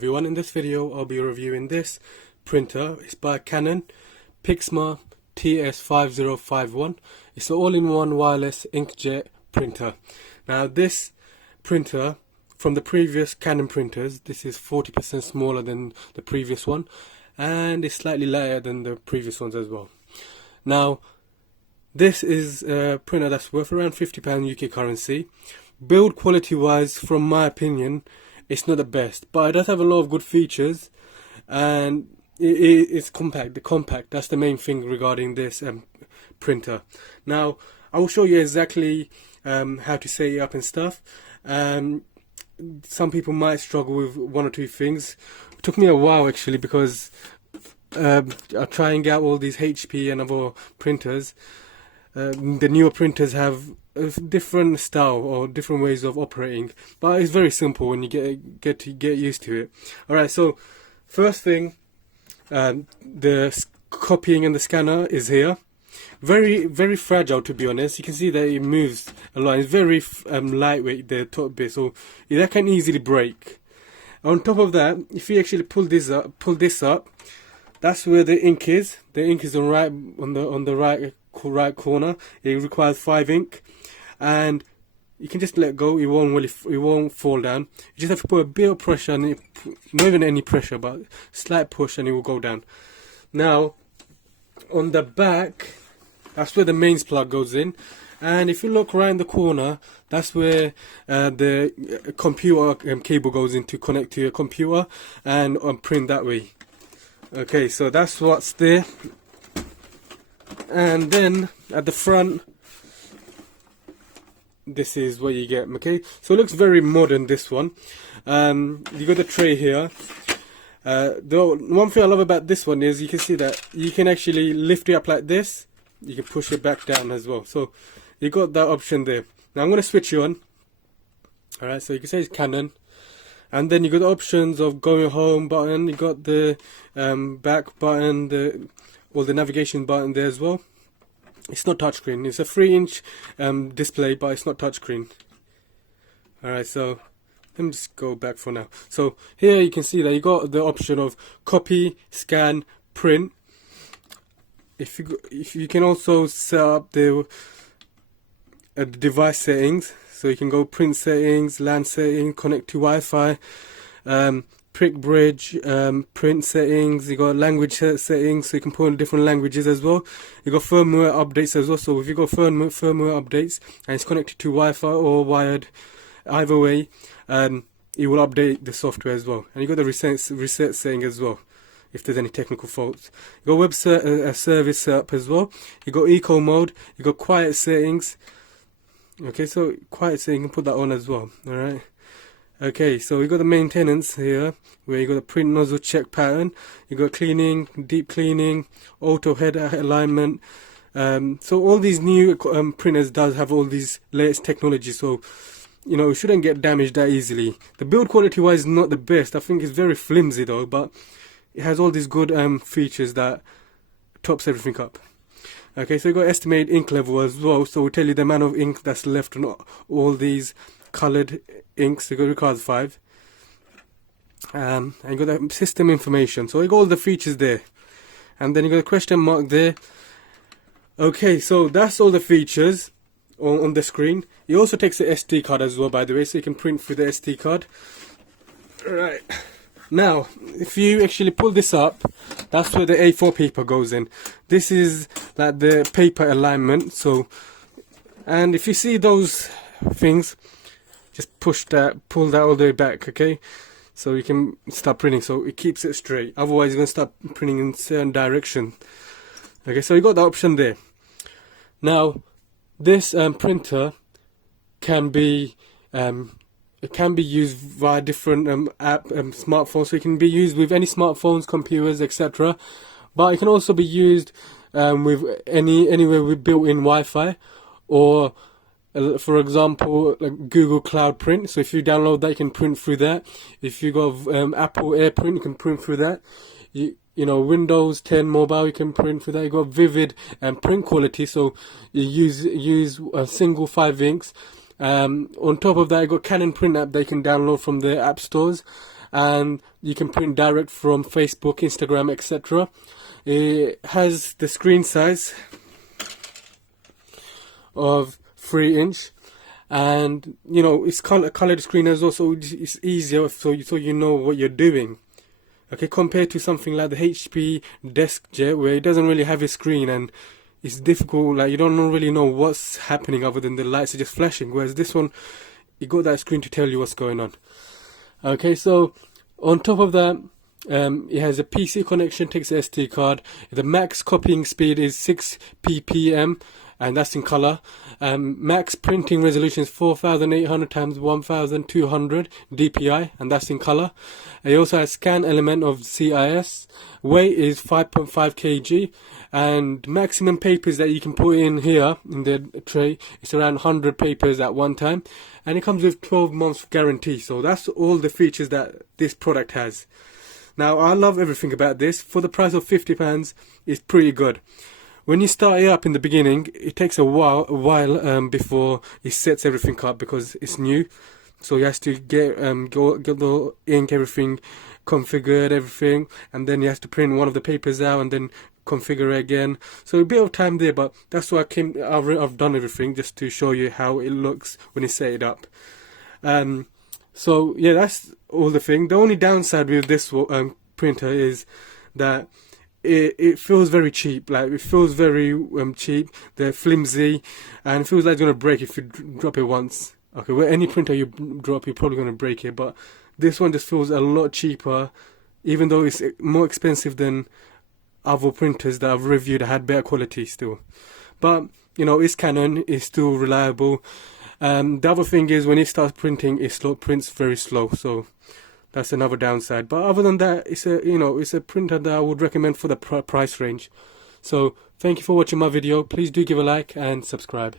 everyone, in this video I'll be reviewing this printer. It's by Canon Pixma TS5051. It's an all-in-one wireless inkjet printer. Now this printer, from the previous Canon printers, this is 40% smaller than the previous one, and it's slightly lighter than the previous ones as well. Now this is a printer that's worth around £50 UK currency. Build quality wise, from my opinion, it's not the best, but it does have a lot of good features, and it's compact. That's the main thing regarding this printer. Now I will show you exactly how to set it up and stuff. Some people might struggle with one or two things. It took me a while actually, because I try and get all these HP and other printers. The newer printers have a different style or different ways of operating, but it's very simple when you get used to it. Alright, so first thing, the copying and the scanner is here. Very fragile, to be honest. You can see that it moves a lot. It's very lightweight, the top bit, so that can easily break. On top of that, if you actually pull this up, that's where the ink is. The ink is on the right corner. It requires 5 ink, and you can just let go. It won't fall down. You just have to put a bit of pressure on it, not even any pressure, but slight push, and it will go down. Now on the back, that's where the mains plug goes in, and if you look right in the corner, that's where the computer cable goes in to connect to your computer and print that way. Okay, so that's what's there. And then at the front, this is what you get. Okay, so it looks very modern, this one. You got the tray here. The one thing I love about this one is you can see that you can actually lift it up like this. You can push it back down as well, so you got that option there. Now I'm going to switch you on. Alright, so you can say it's Canon, and then you got the options of going home button. You got the back button, all the navigation button there as well. It's not touchscreen. It's a 3-inch display, but it's not touchscreen. Alright, so let me just go back for now. So here you can see that you got the option of copy, scan, print. If you can also set up the device settings, so you can go print settings, LAN settings, connect to Wi-Fi, prick bridge, print settings. You got language settings, so you can put in different languages as well. You got firmware updates as well, so if you got firmware updates and it's connected to Wi-Fi or wired, either way, it will update the software as well. And you got the reset setting as well, if there's any technical faults. You got web service setup as well. You got eco mode. You got quiet settings. Okay, so quiet setting, you can put that on as well. Alright. Okay, so we got the maintenance here, where you got the print nozzle check pattern. You got cleaning, deep cleaning, auto head alignment. So all these new printers does have all these latest technology, so you know, it shouldn't get damaged that easily. The build quality wise is not the best. I think it's very flimsy though, but it has all these good features that tops everything up. Okay, so you got estimated ink level as well, so we'll tell you the amount of ink that's left on all these coloured inks. You got requires 5. And you got the system information, so you got all the features there, and then you got a question mark there. Okay, so that's all the features on the screen. It also takes the SD card as well, by the way, so you can print through the SD card. Right. Now, if you actually pull this up, that's where the A4 paper goes in. This is like the paper alignment. So, and if you see those things, just pull that all the way back, okay? So you can start printing, so it keeps it straight. Otherwise, you're going to start printing in certain direction. Okay, so you got the option there. Now, this printer can be used via different smartphones, so it can be used with any smartphones, computers, etc. But it can also be used with anywhere with built-in Wi-Fi, or for example, like Google Cloud Print. So if you download that, you can print through that. If you got Apple AirPrint, you can print through that. You know, Windows 10 mobile, you can print through that. You got vivid print quality, so you use a single 5 inks. On top of that, you got Canon Print app that you can download from the app stores, and you can print direct from Facebook, Instagram, etc. It has the screen size of 3" and you know it's colored screen as well, so it's easier, so you know what you're doing. Okay, compared to something like the HP DeskJet, where it doesn't really have a screen and it's difficult, like you don't really know what's happening other than the lights are just flashing, whereas this one, you got that screen to tell you what's going on. Okay, so on top of that, it has a PC connection, takes a SD card. The max copying speed is 6 ppm, and that's in color. Max printing resolution is 4800 times 1200 dpi, and that's in color. It also has scan element of CIS. Weight is 5.5 kg, and maximum papers that you can put in here in the tray is around 100 papers at one time, and it comes with 12 months guarantee. So that's all the features that this product has. Now, I love everything about this. For the price of £50, it's pretty good. When you start it up in the beginning, it takes a while before it sets everything up, because it's new. So you have to get the ink, everything configured, everything, and then you have to print one of the papers out and then configure it again. So a bit of time there, but that's why I've done everything just to show you how it looks when you set it up. So yeah, that's all the thing. The only downside with this printer is that it feels very cheap. Like, it feels very cheap. They're flimsy, and it feels like it's gonna break if you drop it once. Okay, well, any printer you drop, you're probably gonna break it, but this one just feels a lot cheaper, even though it's more expensive than other printers that I've reviewed that had better quality still. But you know, it's Canon, it's still reliable. The other thing is, when it starts printing, it prints very slow, so that's another downside. But other than that, it's a printer that I would recommend for the price range. So thank you for watching my video. Please do give a like and subscribe.